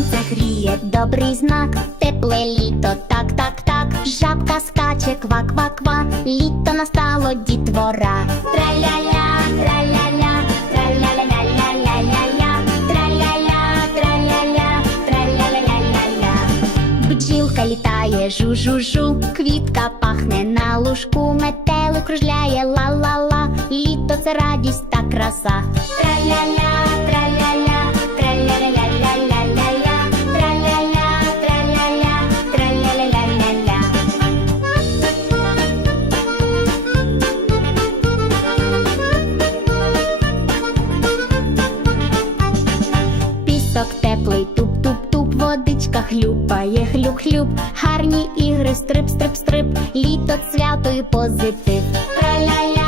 Сонце гріє, добрий знак, тепле літо, так, так, так. Жабка скаче, ква, ква, ква. Літо настало дітвора. Траля-ля, траля-ля, траля-ля-ля-ля-ля-ля. Траля-ля, траля-ля, траля-ля-ля-ля-ля. Бджілка літає, жу-жу-жу, квітка пахне на лужку, метелик кружляє ла-ла-ла, літо це радість та краса. Траля-ля, Пісок теплий, туп-туп-туп, водичка хлюпає, хлюп-хлюп, гарні ігри, стрип-стрип-стрип, літо свято і позитив. Траля-ля,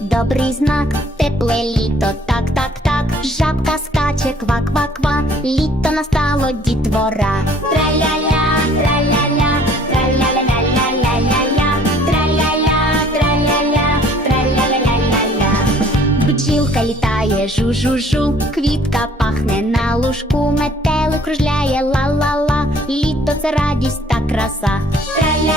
добрий знак, тепле літо, так, так, так. Жабка скаче, ква, ква, ква. Літо настало дітвора. Траля-ля, траля-ля, траля-ля-ля-ля-ля-ля-ля, траля-ля, траля-ля, траля-ля-ля-ля-ля. Бджілка літає, жу-жу-жу, квітка пахне на лужку, метелик кружляє ла-ла-ла, літо це радість та краса. Траля-ля,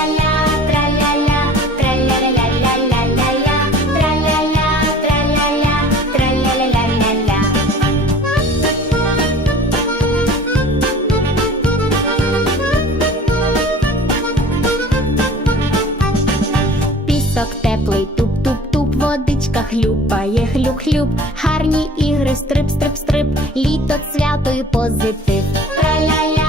туп-туп-туп, хлюпає, хлюп-хлюп, гарні ігри, стрип-стрип-стрип, літо свято і позитив. Траля-ля,